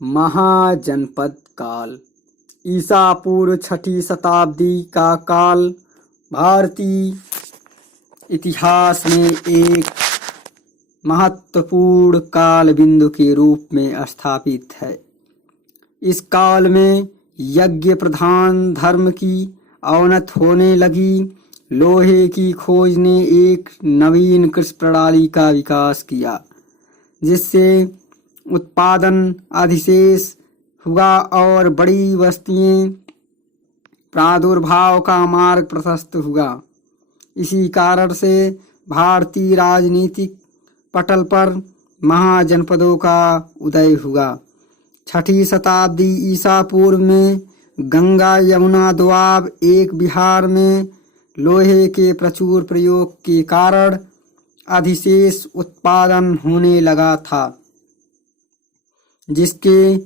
महाजनपद काल। ईसा पूर्व 6ठी शताब्दी का काल भारतीय इतिहास में एक महत्वपूर्ण काल बिंदु के रूप में स्थापित है। इस काल में यज्ञ प्रधान धर्म की अवनति होने लगी। लोहे की खोज ने एक नवीन कृषि प्रणाली का विकास किया, जिससे उत्पादन अधिशेष हुआ और बड़ी बस्तियां प्रादुर्भाव का मार्ग प्रशस्त हुआ। इसी कारण से भारतीय राजनीतिक पटल पर महाजनपदों का उदय हुआ। 6ठी शताब्दी ईसा पूर्व में गंगा यमुना दोआब एक बिहार में लोहे के प्रचुर प्रयोग के कारण अधिशेष उत्पादन होने लगा था, जिसके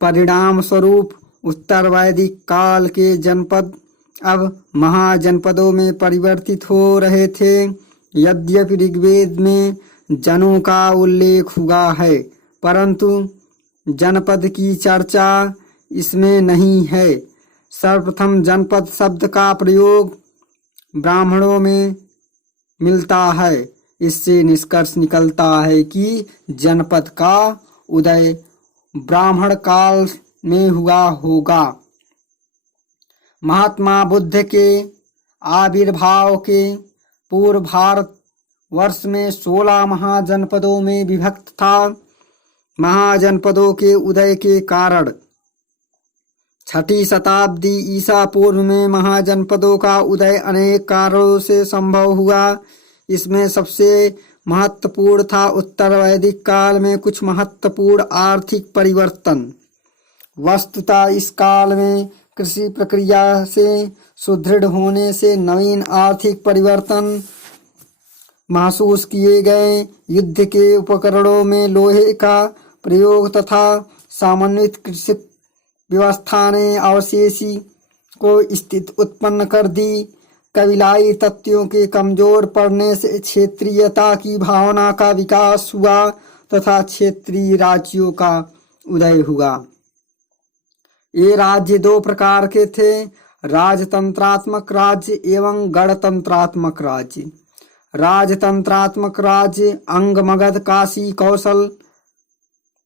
परिणाम स्वरूप उत्तर वैदिक काल के जनपद अब महाजनपदों में परिवर्तित हो रहे थे। यद्यपि ऋग्वेद में जनों का उल्लेख हुआ है, परंतु जनपद की चर्चा इसमें नहीं है। सर्वप्रथम जनपद शब्द का प्रयोग ब्राह्मणों में मिलता है। इससे निष्कर्ष निकलता है कि जनपद का उदय ब्राह्मण काल में हुआ होगा। महात्मा बुद्ध के आविर्भाव के पूर्व भारत वर्ष में 16 महाजनपदों में विभक्त था। महाजनपदों के उदय के कारण 6ठी शताब्दी ईसा पूर्व में महाजनपदों का उदय अनेक कारणों से संभव हुआ। इसमें सबसे महत्वपूर्ण था उत्तर वैदिक काल में कुछ महत्वपूर्ण आर्थिक परिवर्तन। वस्तुतः इस काल में कृषि प्रक्रिया से सुदृढ़ होने से नवीन आर्थिक परिवर्तन महसूस किए गए। युद्ध के उपकरणों में लोहे का प्रयोग तथा समन्वित कृषि व्यवस्था ने अवशेषी को स्थिति उत्पन्न कर दी। कबीलाई तत्वों के कमजोर पड़ने से क्षेत्रीयता की भावना का विकास हुआ तथा क्षेत्रीय राज्यों का उदय हुआ। ये राज्य 2 प्रकार के थे, राजतंत्रात्मक राज्य एवं गणतंत्रात्मक राज्य। राजतंत्रात्मक राज्य अंग, मगध, काशी, कौशल,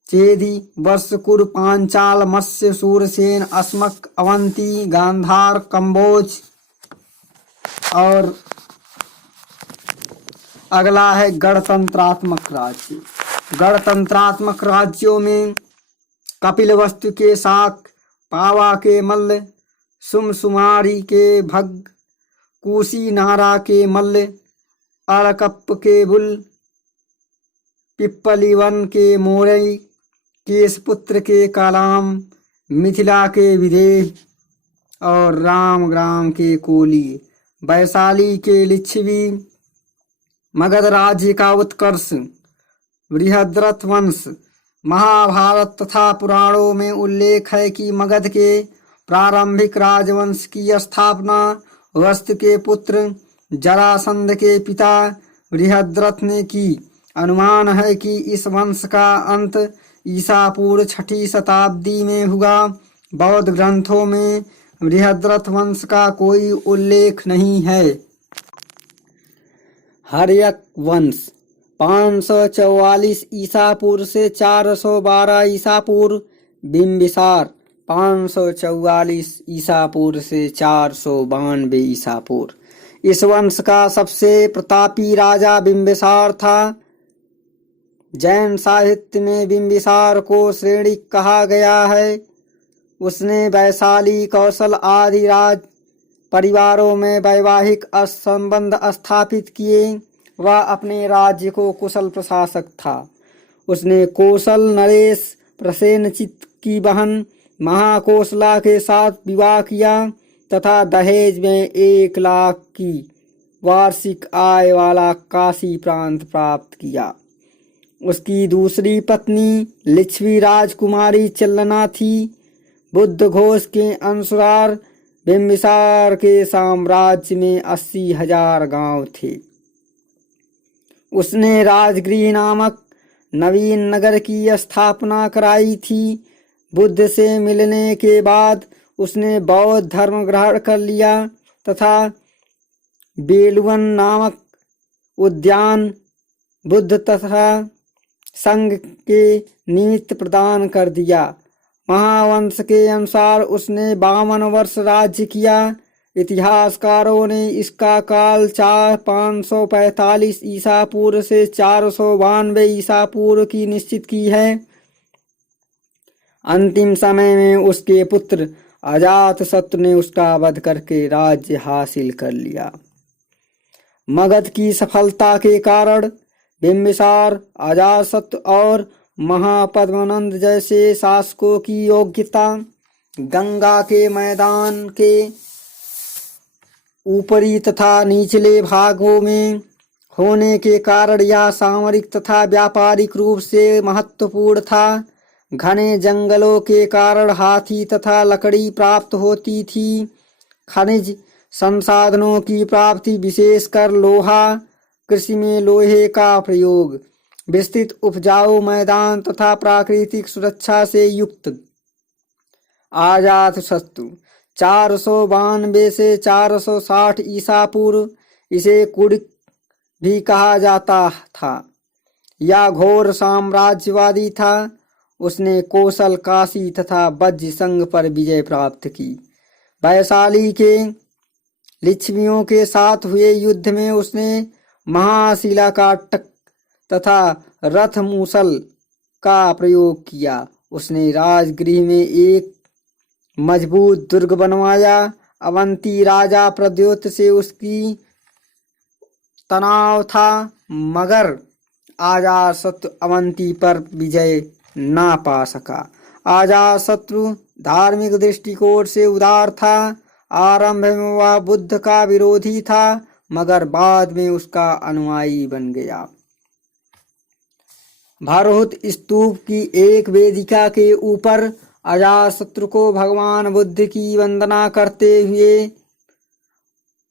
चेदी, वर्षकुर, पांचाल, मत्स्य, सूरसेन, अस्मक, अवंती, गांधार, कंबोज और अगला है गणतंत्रात्मक राज्य। गणतंत्रात्मक राज्यों में कपिलवस्तु के शाक, पावा के मल्ल, सुमसुमारी के भग, कुशीनारा के मल्ल, अरकप्प के बुल, पिप्पलीवन के मोरई, केशपुत्र के कालाम, मिथिला के विदेह और रामग्राम के कोली, वैशाली के लिच्छवी। मगध राज्य का उत्कर्ष। बृहद्रथ वंश। महाभारत तथा पुराणों में उल्लेख है कि मगध के प्रारंभिक राजवंश की स्थापना वस्त के पुत्र जरासंध के पिता बृहद्रथ ने की। अनुमान है कि इस वंश का अंत ईसा पूर्व 6ठी शताब्दी में हुआ। बौद्ध ग्रंथों में बृहद्रथ वंश का कोई उल्लेख नहीं है। हर्यक वंश 544 ईसा पूर्व से 412 ईसा पूर्व। बिंबिसार 544 ईसा पूर्व से 492 ईसा पूर्व। इस वंश का सबसे प्रतापी राजा बिंबिसार था। जैन साहित्य में बिंबिसार को श्रेणी कहा गया है। उसने वैशाली, कौशल आदि राज परिवारों में वैवाहिक संबंध स्थापित किए। वह अपने राज्य को कुशल प्रशासक था। उसने कौशल नरेश प्रसेनचित की बहन महाकोशला के साथ विवाह किया तथा दहेज में 1 लाख की वार्षिक आय वाला काशी प्रांत प्राप्त किया। उसकी दूसरी पत्नी लिच्छवी राजकुमारी चलना थी। बुद्ध घोष के अनुसार बिंबिसार के साम्राज्य में 80,000 गांव थे। उसने राजगृह नामक नवीन नगर की स्थापना कराई थी। बुद्ध से मिलने के बाद उसने बौद्ध धर्म ग्रहण कर लिया तथा बेलवन नामक उद्यान बुद्ध तथा संघ के निमित्त प्रदान कर दिया। महावंश के अनुसार उसने 52 वर्ष राज्य किया। इतिहासकारों ने इसका काल 545 ईसा पूर्व से 492 ईसा पूर्व की निश्चित की है। अंतिम समय में उसके पुत्र अजातशत्रु ने उसका वध करके राज्य हासिल कर लिया। मगध की सफलता के कारण बिंबिसार, अजातशत्रु और महापद्मनंद जैसे शासकों की योग्यता गंगा के मैदान के ऊपरी तथा निचले भागों में होने के कारण यह सामरिक तथा व्यापारिक रूप से महत्वपूर्ण था। घने जंगलों के कारण हाथी तथा लकड़ी प्राप्त होती थी। खनिज संसाधनों की प्राप्ति, विशेषकर लोहा, कृषि में लोहे का प्रयोग, विस्तृत उपजाऊ मैदान तथा प्राकृतिक सुरक्षा से युक्त अजातशत्रु 492 से 460 ईसा पूर्व, इसे कुड़िक भी कहा जाता था, यह घोर साम्राज्यवादी था। उसने कौशल, काशी तथा वज्र संघ पर विजय प्राप्त की। वैशाली के लिच्छवियों के साथ हुए युद्ध में उसने महाशिलाकाटक तथा रथ मूसल का प्रयोग किया। उसने राजगृह में एक मजबूत दुर्ग बनवाया। अवंती राजा प्रद्योत से उसकी तनाव था, मगर अजातशत्रु अवंती पर विजय ना पा सका। अजातशत्रु धार्मिक दृष्टिकोण से उदार था। आरंभ में वह बुद्ध का विरोधी था, मगर बाद में उसका अनुयायी बन गया। भरहुत स्तूप की एक वेदिका के ऊपर अजातशत्रु को भगवान बुद्ध की वंदना करते हुए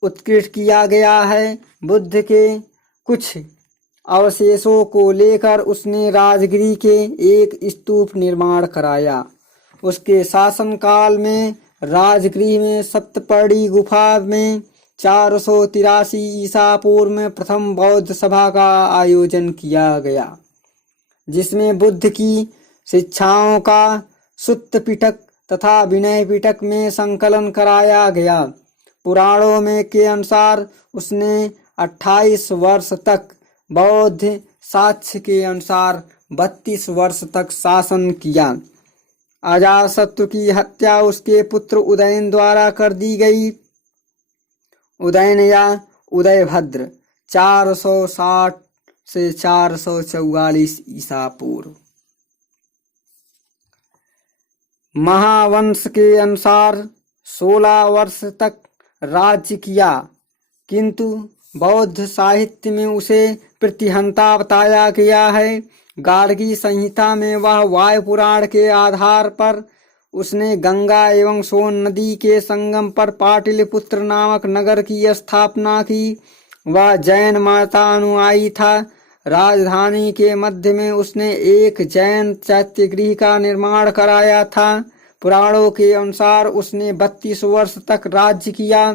उत्कृष्ट किया गया है। बुद्ध के कुछ अवशेषों को लेकर उसने राजगृह के एक स्तूप निर्माण कराया। उसके शासनकाल में राजगृह में सप्तपर्णी गुफा में 483 ईसा पूर्व में प्रथम बौद्ध सभा का आयोजन किया गया, जिसमें बुद्ध की शिक्षाओं का सुत्त पिटक तथा विनय पिटक में संकलन कराया गया। पुराणों में के अनुसार उसने 28 वर्ष तक, बौद्ध साक्ष्य के अनुसार 32 वर्ष तक शासन किया। अजातशत्रु की हत्या उसके पुत्र उदयन द्वारा कर दी गई। उदयन या उदयभद्र 460 से 444 ईसा पूर्व। महावंश के अनुसार 16 वर्ष तक राज्य किया, किंतु बौद्ध साहित्य में उसे प्रतिहंता बताया गया है। गार्गी संहिता में वह वायु पुराण के आधार पर उसने गंगा एवं सोन नदी के संगम पर पाटलिपुत्र नामक नगर की स्थापना की। वह जैन माता अनुयायी था। राजधानी के मध्य में उसने एक जैन चैत्यगृह का निर्माण कराया था। पुराणों के अनुसार उसने 32 वर्ष तक राज्य किया।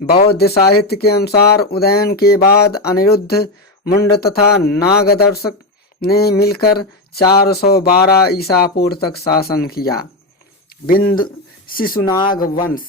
बौद्ध साहित्य के अनुसार उदयन के बाद अनिरुद्ध, मुंड तथा नागदर्शक ने मिलकर 412 ईसा पूर्व तक शासन किया। बिंदु शिशुनाग वंश